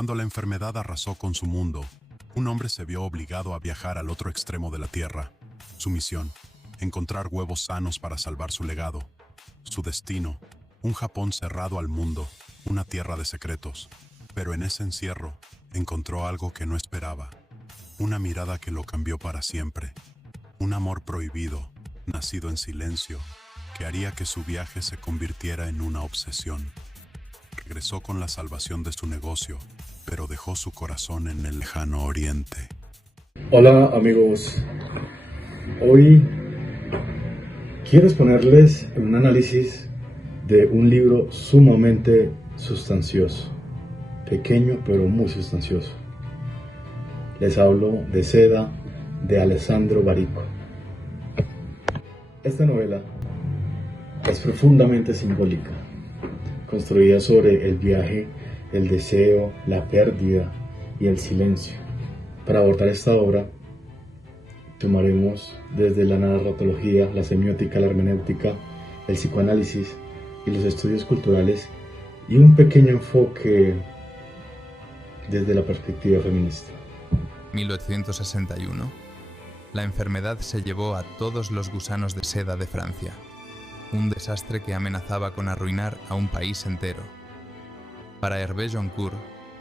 Cuando la enfermedad arrasó con su mundo, un hombre se vio obligado a viajar al otro extremo de la Tierra. Su misión, encontrar huevos sanos para salvar su legado. Su destino, un Japón cerrado al mundo, una tierra de secretos. Pero en ese encierro, encontró algo que no esperaba. Una mirada que lo cambió para siempre. Un amor prohibido, nacido en silencio, que haría que su viaje se convirtiera en una obsesión. Regresó con la salvación de su negocio, pero dejó su corazón en el lejano oriente. Hola amigos, hoy quiero exponerles un análisis de un libro sumamente sustancioso, pequeño pero muy sustancioso. Les hablo de Seda, de Alessandro Barico. Esta novela es profundamente simbólica, construida sobre el viaje, el deseo, la pérdida y el silencio. Para abordar esta obra, tomaremos desde la narratología, la semiótica, la hermenéutica, el psicoanálisis y los estudios culturales y un pequeño enfoque desde la perspectiva feminista. 1861. La enfermedad se llevó a todos los gusanos de seda de Francia, un desastre que amenazaba con arruinar a un país entero. Para Hervé Joncourt,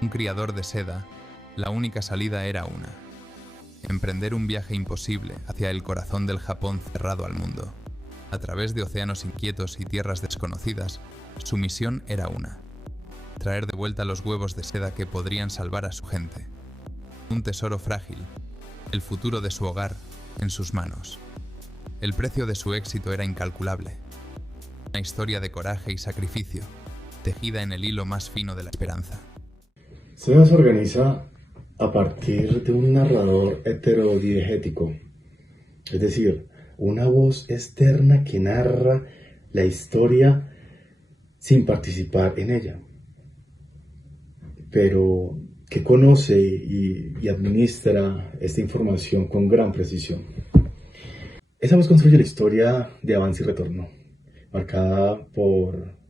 un criador de seda, la única salida era una: emprender un viaje imposible hacia el corazón del Japón cerrado al mundo. A través de océanos inquietos y tierras desconocidas, su misión era una: traer de vuelta los huevos de seda que podrían salvar a su gente. Un tesoro frágil, el futuro de su hogar, en sus manos. El precio de su éxito era incalculable. Una historia de coraje y sacrificio, tejida en el hilo más fino de la esperanza. Seda se organiza a partir de un narrador heterodiegético, es decir, una voz externa que narra la historia sin participar en ella, pero que conoce y administra esta información con gran precisión. Esa voz construye la historia de avance y retorno, marcada por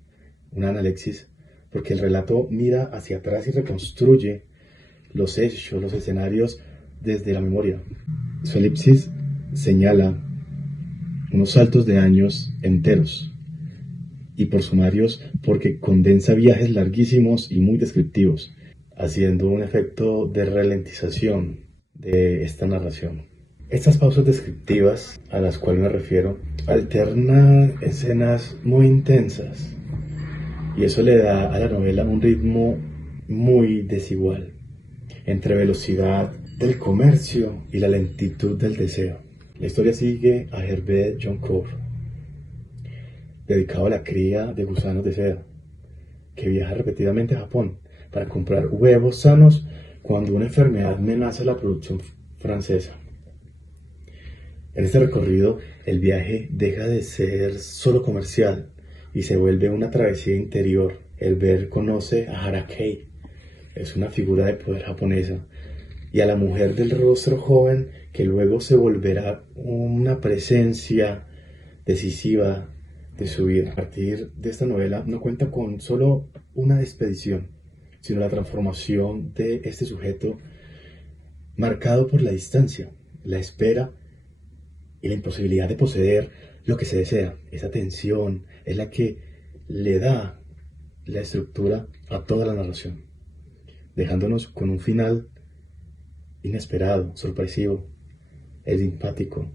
una analexis, porque el relato mira hacia atrás y reconstruye los hechos, los escenarios desde la memoria. Su elipsis señala unos saltos de años enteros, y por sumarios porque condensa viajes larguísimos y muy descriptivos, haciendo un efecto de ralentización de esta narración. Estas pausas descriptivas a las cuales me refiero alternan escenas muy intensas, y eso le da a la novela un ritmo muy desigual entre velocidad del comercio y la lentitud del deseo. La historia sigue a Hervé Joncourt, dedicado a la cría de gusanos de seda, que viaja repetidamente a Japón para comprar huevos sanos cuando una enfermedad amenaza la producción francesa. En este recorrido, el viaje deja de ser solo comercial y se vuelve una travesía interior. Hervé conoce a Harakei, es una figura de poder japonesa, y a la mujer del rostro joven que luego se volverá una presencia decisiva de su vida. A partir de esta novela no cuenta con solo una expedición, sino la transformación de este sujeto marcado por la distancia, la espera y la imposibilidad de poseer lo que se desea. Esa tensión es la que le da la estructura a toda la narración, dejándonos con un final inesperado, sorpresivo, enigmático.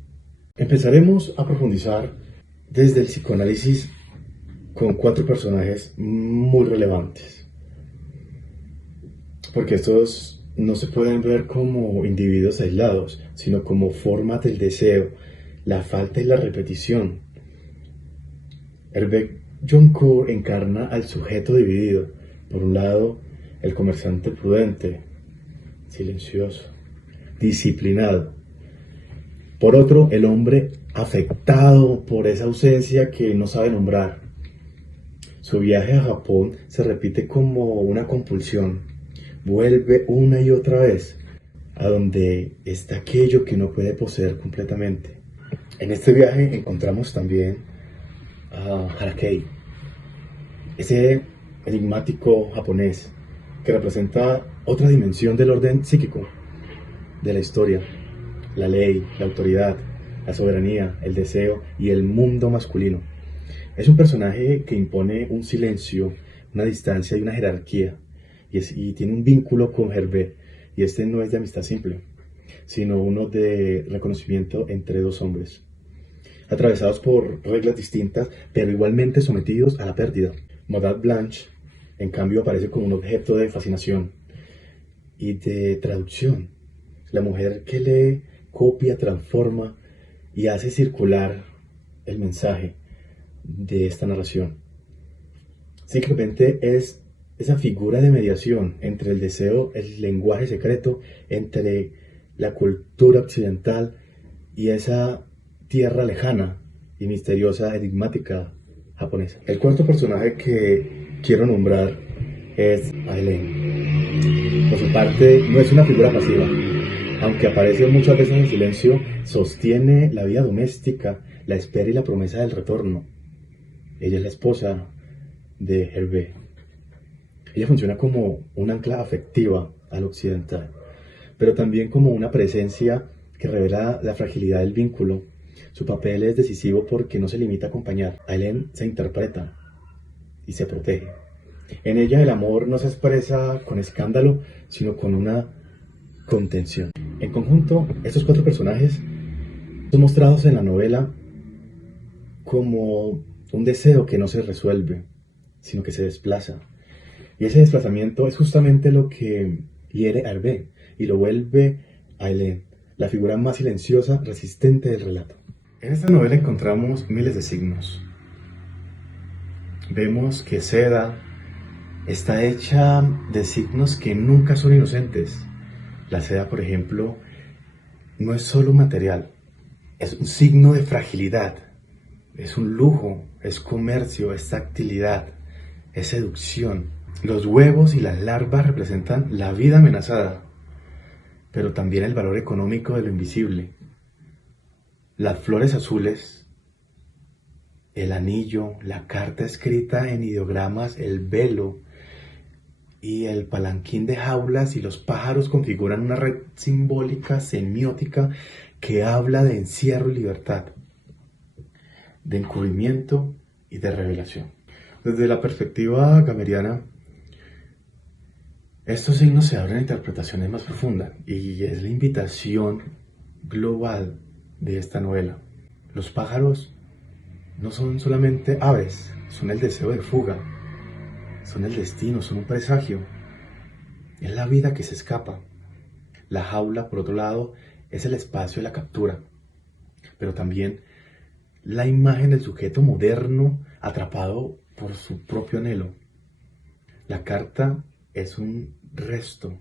Empezaremos a profundizar desde el psicoanálisis con 4 personajes muy relevantes, porque estos no se pueden ver como individuos aislados, sino como formas del deseo, la falta y la repetición. Hervé Joncourt encarna al sujeto dividido. Por un lado, el comerciante prudente, silencioso, disciplinado. Por otro, el hombre afectado por esa ausencia que no sabe nombrar. Su viaje a Japón se repite como una compulsión. Vuelve una y otra vez a donde está aquello que no puede poseer completamente. En este viaje encontramos también a Harakei, ese enigmático japonés que representa otra dimensión del orden psíquico de la historia: la ley, la autoridad, la soberanía, el deseo y el mundo masculino. Es un personaje que impone un silencio, una distancia y una jerarquía, y tiene un vínculo con Hervé, y este no es de amistad simple, sino uno de reconocimiento entre dos hombres, atravesados por reglas distintas, pero igualmente sometidos a la pérdida. Madame Blanche, en cambio, aparece como un objeto de fascinación y de traducción. La mujer que lee, copia, transforma y hace circular el mensaje de esta narración. Simplemente es esa figura de mediación entre el deseo, el lenguaje secreto, entre la cultura occidental y esa tierra lejana y misteriosa, enigmática japonesa. El cuarto personaje que quiero nombrar es Aileen. Por su parte, no es una figura pasiva. Aunque aparece muchas veces en silencio, sostiene la vida doméstica, la espera y la promesa del retorno. Ella es la esposa de Hervé. Ella funciona como un ancla afectiva al occidental, pero también como una presencia que revela la fragilidad del vínculo. Su papel es decisivo porque no se limita a acompañar. Aileen se interpreta y se protege. En ella el amor no se expresa con escándalo, sino con una contención. En conjunto, estos cuatro personajes son mostrados en la novela como un deseo que no se resuelve, sino que se desplaza. Y ese desplazamiento es justamente lo que hiere a Hervé y lo vuelve a Aileen, la figura más silenciosa, resistente del relato. En esta novela encontramos miles de signos. Vemos que Seda está hecha de signos que nunca son inocentes. La seda, por ejemplo, no es solo un material, es un signo de fragilidad, es un lujo, es comercio, es tactilidad, es seducción. Los huevos y las larvas representan la vida amenazada, pero también el valor económico de lo invisible. Las flores azules, el anillo, la carta escrita en ideogramas, el velo y el palanquín de jaulas y los pájaros configuran una red simbólica, semiótica, que habla de encierro y libertad, de encubrimiento y de revelación. Desde la perspectiva gameriana, estos signos se abren a interpretaciones más profundas y es la invitación global de esta novela. Los pájaros no son solamente aves, son el deseo de fuga, son el destino, son un presagio. Es la vida que se escapa. La jaula, por otro lado, es el espacio de la captura, pero también la imagen del sujeto moderno atrapado por su propio anhelo. La carta es un resto,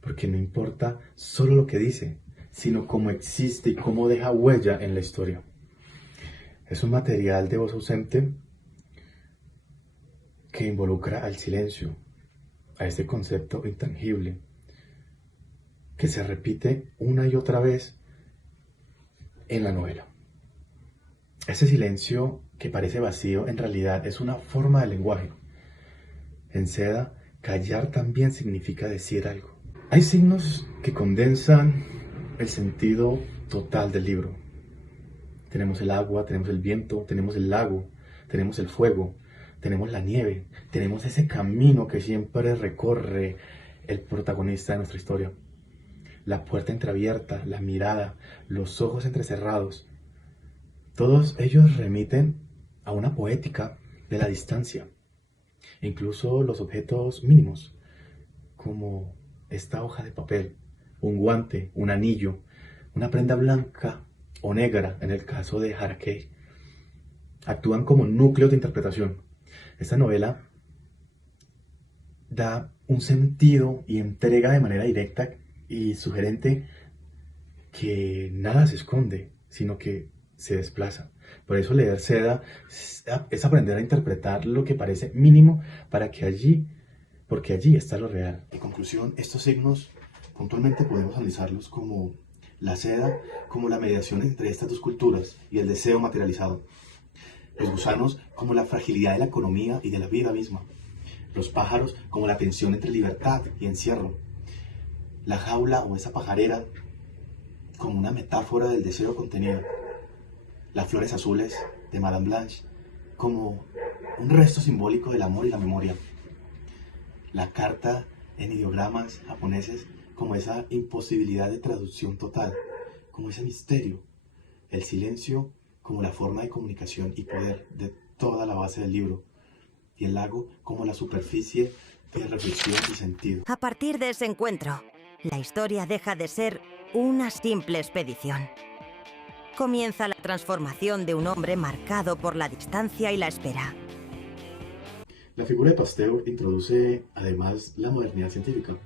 porque no importa solo lo que dice, sino cómo existe y cómo deja huella en la historia. Es un material de voz ausente que involucra al silencio, a este concepto intangible, que se repite una y otra vez en la novela. Ese silencio que parece vacío en realidad es una forma de lenguaje. En Seda, callar también significa decir algo. Hay signos que condensan el sentido total del libro. Tenemos el agua, tenemos el viento, tenemos el lago, tenemos el fuego, tenemos la nieve, tenemos ese camino que siempre recorre el protagonista de nuestra historia. La puerta entreabierta, la mirada, los ojos entrecerrados. Todos ellos remiten a una poética de la distancia. Incluso los objetos mínimos, como esta hoja de papel, un guante, un anillo, una prenda blanca o negra en el caso de Harakei, actúan como núcleos de interpretación. Esta novela da un sentido y entrega de manera directa y sugerente que nada se esconde, sino que se desplaza. Por eso leer Seda es aprender a interpretar lo que parece mínimo porque allí está lo real. En conclusión, estos signos puntualmente podemos analizarlos como la seda, como la mediación entre estas dos culturas y el deseo materializado. Los gusanos como la fragilidad de la economía y de la vida misma. los pájaros como la tensión entre libertad y encierro, la jaula o esa pajarera como una metáfora del deseo contenido, las flores azules de Madame Blanche como un resto simbólico del amor y la memoria, la carta en ideogramas japoneses como esa imposibilidad de traducción total, como ese misterio, el silencio como la forma de comunicación y poder de toda la base del libro, y el lago como la superficie de reflexión y sentido. A partir de ese encuentro, la historia deja de ser una simple expedición. Comienza la transformación de un hombre marcado por la distancia y la espera. La figura de Pasteur introduce además la modernidad científica,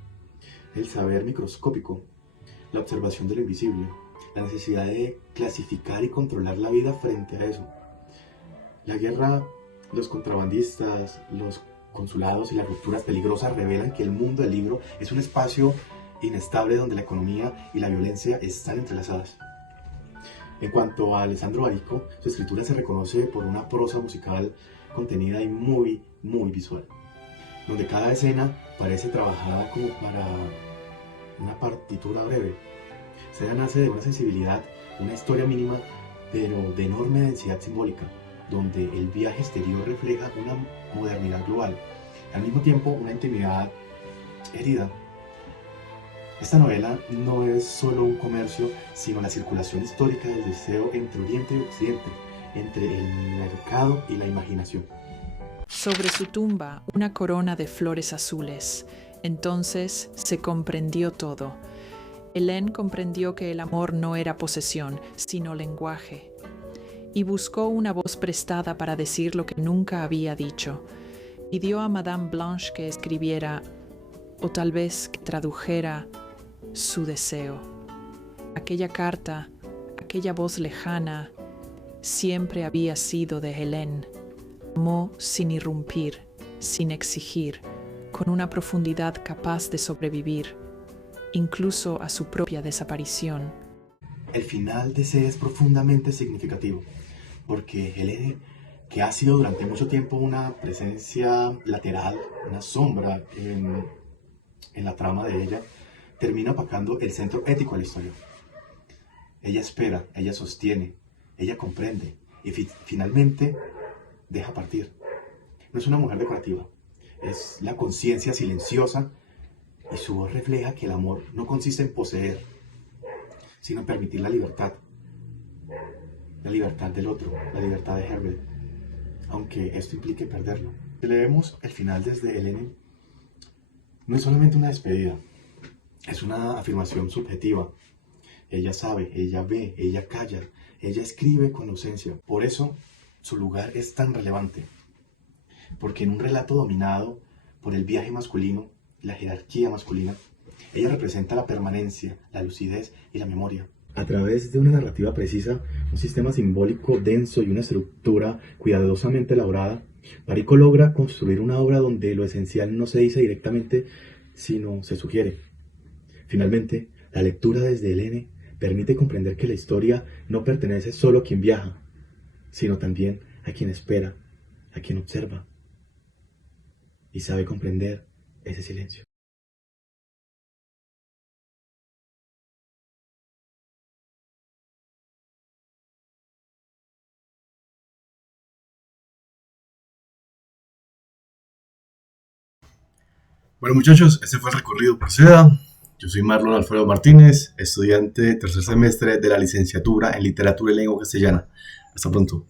el saber microscópico, la observación de lo invisible, la necesidad de clasificar y controlar la vida frente a eso. La guerra, los contrabandistas, los consulados y las rupturas peligrosas revelan que el mundo del libro es un espacio inestable donde la economía y la violencia están entrelazadas. En cuanto a Alessandro Barico, su escritura se reconoce por una prosa musical contenida y muy visual, donde cada escena parece trabajada como para una partitura breve. Seda nace de una sensibilidad, una historia mínima, pero de enorme densidad simbólica, donde el viaje exterior refleja una modernidad global, al mismo tiempo una intimidad herida. Esta novela no es solo un comercio, sino la circulación histórica del deseo entre Oriente y Occidente, entre el mercado y la imaginación. Sobre su tumba, una corona de flores azules. Entonces se comprendió todo. Hélène comprendió que el amor no era posesión, sino lenguaje. Y buscó una voz prestada para decir lo que nunca había dicho. Pidió a Madame Blanche que escribiera, o tal vez que tradujera, su deseo. Aquella carta, aquella voz lejana, siempre había sido de Hélène. Amó sin irrumpir, sin exigir, con una profundidad capaz de sobrevivir, incluso a su propia desaparición. El final de C es profundamente significativo, porque Hélène, que ha sido durante mucho tiempo una presencia lateral, una sombra en la trama de ella, termina opacando el centro ético de la historia. Ella espera, ella sostiene, ella comprende y finalmente deja partir. No es una mujer decorativa, es la conciencia silenciosa y su voz refleja que el amor no consiste en poseer, sino en permitir la libertad del otro, la libertad de Herbert, aunque esto implique perderlo. Si leemos el final desde Hélène, no es solamente una despedida, es una afirmación subjetiva. Ella sabe, ella ve, ella calla, ella escribe con ausencia. Por eso su lugar es tan relevante, porque en un relato dominado por el viaje masculino, la jerarquía masculina, ella representa la permanencia, la lucidez y la memoria. A través de una narrativa precisa, un sistema simbólico denso y una estructura cuidadosamente elaborada, Barico logra construir una obra donde lo esencial no se dice directamente, sino se sugiere. Finalmente, la lectura desde Hélène permite comprender que la historia no pertenece solo a quien viaja, sino también a quien espera, a quien observa y sabe comprender ese silencio. Bueno muchachos, este fue el recorrido por Seda. Yo soy Marlon Alfredo Martínez, estudiante de tercer semestre de la licenciatura en Literatura y Lengua Castellana. Hasta pronto.